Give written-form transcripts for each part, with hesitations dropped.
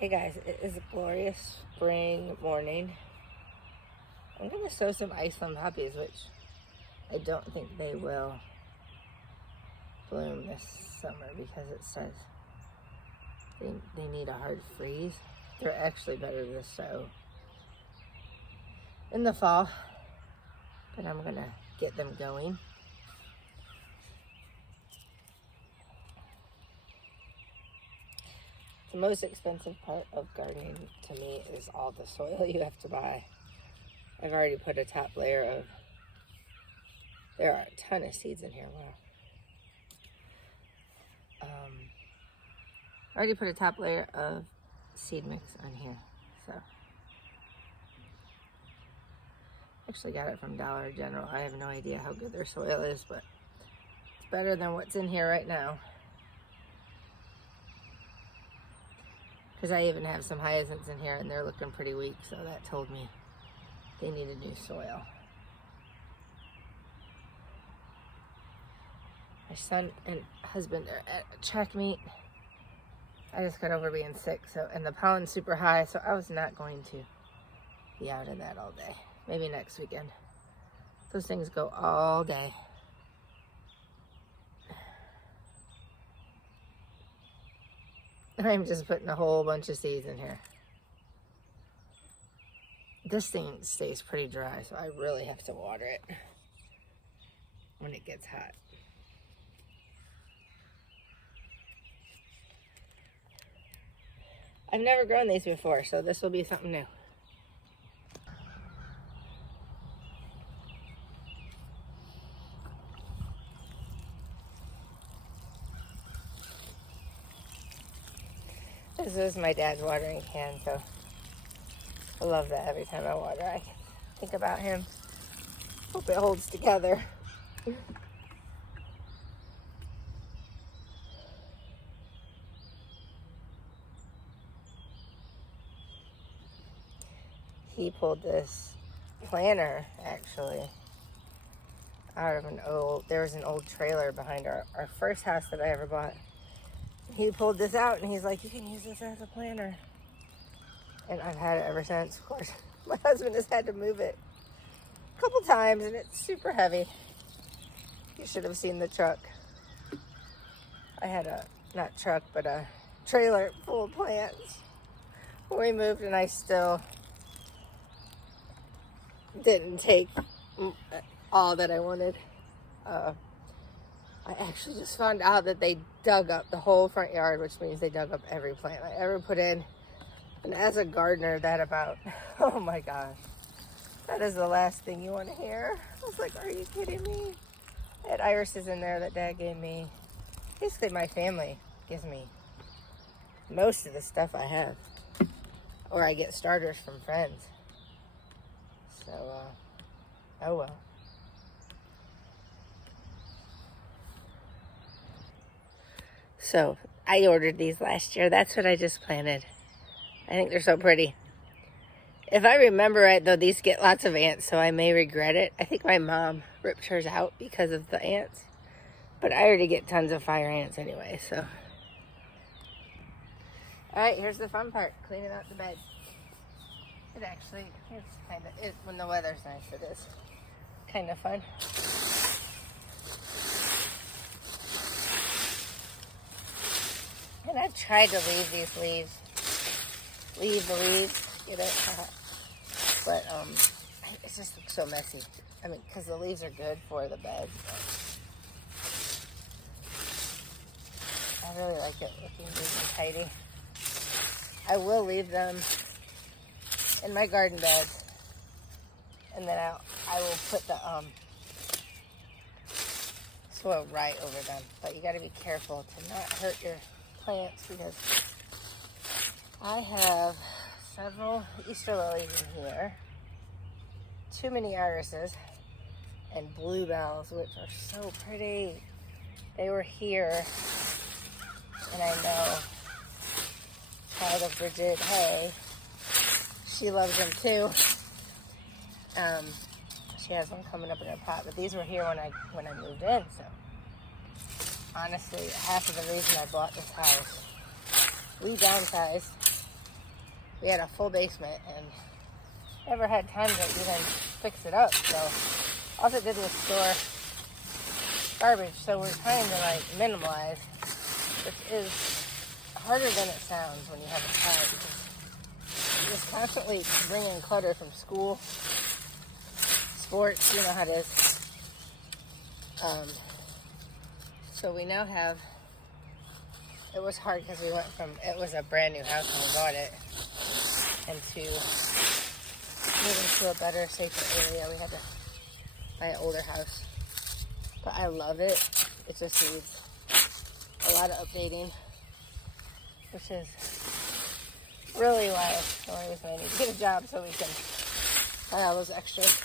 Hey guys, it is a glorious spring morning. I'm going to sow some Iceland poppies, which I don't think they will bloom this summer because it says they need a hard freeze. They're actually better to sow in the fall, but I'm going to get them going. The most expensive part of gardening to me is all the soil you have to buy. I've already put a top layer of, there are a ton of seeds in here, wow. I already put a top layer of seed mix on here, so. Actually got it from Dollar General. I have no idea how good their soil is, but it's better than what's in here right now. Because I even have some hyacinths in here and they're looking pretty weak, so that told me they need a new soil. My son and husband are at a track meet. I just got over being sick, and the pollen's super high, so I was not going to be out in that all day. Maybe next weekend. Those things go all day. I'm just putting a whole bunch of seeds in here. This thing stays pretty dry, so I really have to water it when it gets hot. I've never grown these before, so this will be something new. This is my dad's watering can, so I love that every time I water. I can think about him. Hope it holds together. He pulled this planter, actually, out of there was an old trailer behind our first house that I ever bought. He pulled this out and he's like, you can use this as a planter. And I've had it ever since. Of course, my husband has had to move it a couple times and it's super heavy. You should have seen the truck. I had not truck, but a trailer full of plants when we moved, and I still didn't take all that I wanted. I actually just found out that they dug up the whole front yard, which means they dug up every plant I ever put in. And as a gardener, oh my gosh, that is the last thing you want to hear. I was like, are you kidding me? I had irises in there that Dad gave me. Basically, my family gives me most of the stuff I have. Or I get starters from friends. So, oh well. So, I ordered these last year. That's what I just planted. I think they're so pretty. If I remember right, though, these get lots of ants, so I may regret it. I think my mom ripped hers out because of the ants. But I already get tons of fire ants anyway, so. Alright, here's the fun part. Cleaning out the bed. It actually is kind of, when the weather's nice, it is kind of fun. And I've tried to leave these leaves. Leave the leaves, get it hot. But it just looks so messy. I mean, because the leaves are good for the bed. I really like it looking neat and tidy. I will leave them in my garden beds, and then I will put the soil right over them. But you got to be careful to not hurt your plants, because I have several Easter lilies in here, too many irises, and bluebells, which are so pretty. They were here, and I know part of Bridget, hey, she loves them too. She has one coming up in her pot, but these were here when I moved in, so honestly, half of the reason I bought this house, we downsized we had a full basement and never had time to even fix it up. So all it did was store garbage. So we're trying to like minimalize, which is harder than it sounds when you have a child, because you're just constantly bringing clutter from school, sports, you know how it is. So we now have, it was hard because we went from, it was a brand new house when we bought it, and to moving to a better, safer area, we had to buy an older house. But I love it. It just needs a lot of updating, which is really why the only reason I need to get a job, so we can buy all those extras.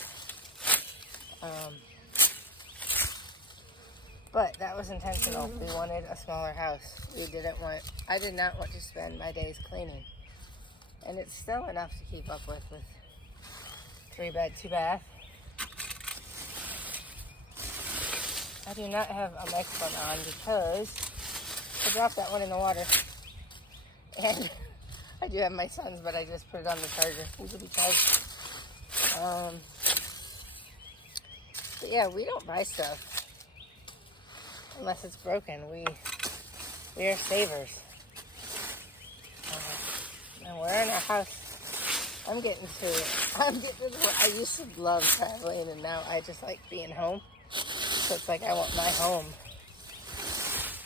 But that was intentional. We wanted a smaller house. I did not want to spend my days cleaning. And it's still enough to keep up with 3 bed, 2 bath. I do not have a microphone on because I dropped that one in the water. And I do have my son's, but I just put it on the charger. These will be charged. But yeah, we don't buy stuff unless it's broken. We are savers. And we're in a house. I'm getting to where I used to love traveling, and now I just like being home. So it's like I want my home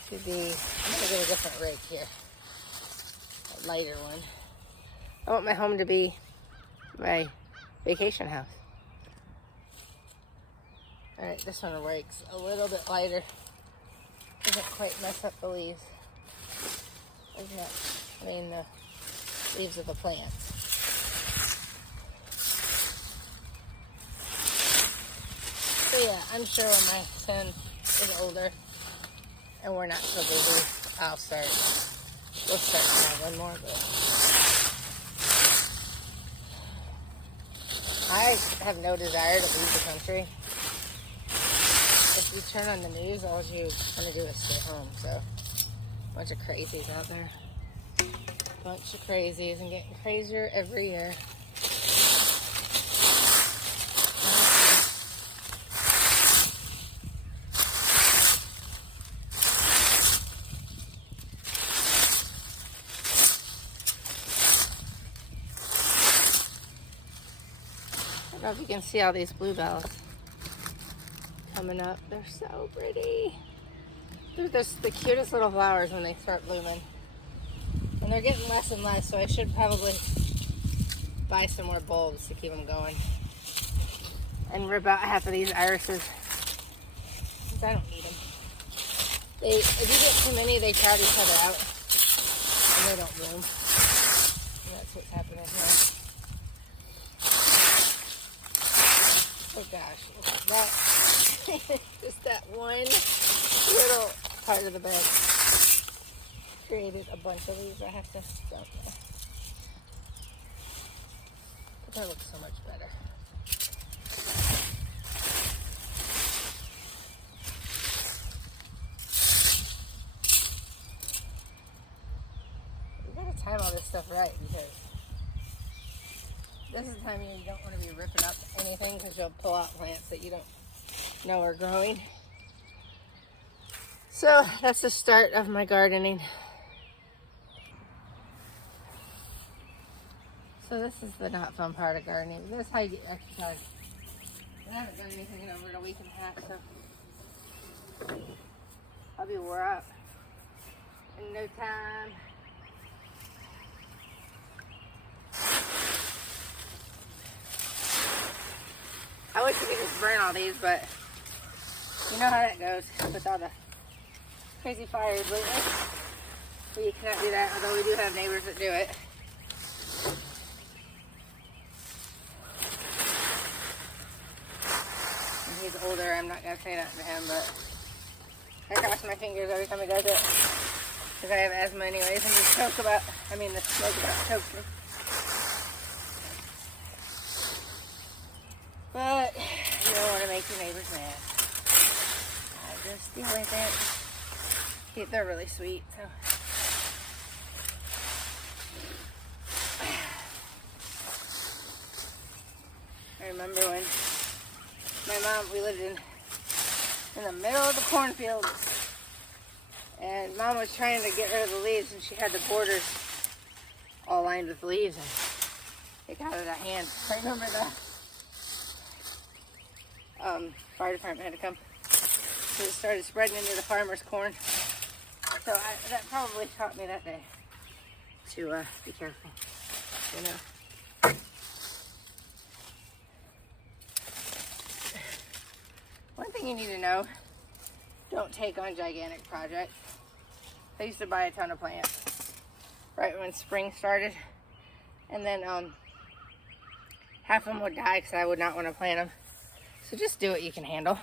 to be, I'm going to get a different rake here. A lighter one. I want my home to be my vacation house. Alright, this one rakes a little bit lighter. Doesn't quite mess up the leaves. The leaves of the plants. So yeah, I'm sure when my son is older and we're not so busy, we'll start traveling more. But I have no desire to leave the country. If you turn on the news, all you want to do is stay home. So, a bunch of crazies out there. Bunch of crazies, and getting crazier every year. I don't know if you can see all these bluebells coming up. They're so pretty. They're just the cutest little flowers when they start blooming. And they're getting less and less, so I should probably buy some more bulbs to keep them going. And rip out half of these irises, because I don't need them. If you get too many, they crowd each other out, and they don't bloom. And that's what's happening here. Oh gosh, look at that. Just that one little part of the bed created a bunch of these. I have to dump them. But that looks so much better. You gotta time all this stuff right, because this is the time you don't want to be ripping up anything, because you'll pull out plants that you don't know are growing. So that's the start of my gardening. So this is the not fun part of gardening. This is how you get exercise. I haven't done anything in over a week and a half, so I'll be wore out in no time. I wish you could just burn all these, but you know how that goes with all the crazy fires lately. So you cannot do that, although we do have neighbors that do it. And he's older, I'm not going to say that to him, but I cross my fingers every time he does it. Because I have asthma anyways, and the smoke about chokes me. But you don't want to make your neighbors mad. I just deal with it. They're really sweet, so. remember when we lived in the middle of the cornfields, and Mom was trying to get rid of the leaves, and she had the borders all lined with leaves, and it got out of hand. I remember that. Fire department had to come. So it started spreading into the farmer's corn. So that probably taught me that day to be careful, you know. One thing you need to know, don't take on gigantic projects. I used to buy a ton of plants right when spring started, and then half of them would die because I would not want to plant them. So just do what you can handle.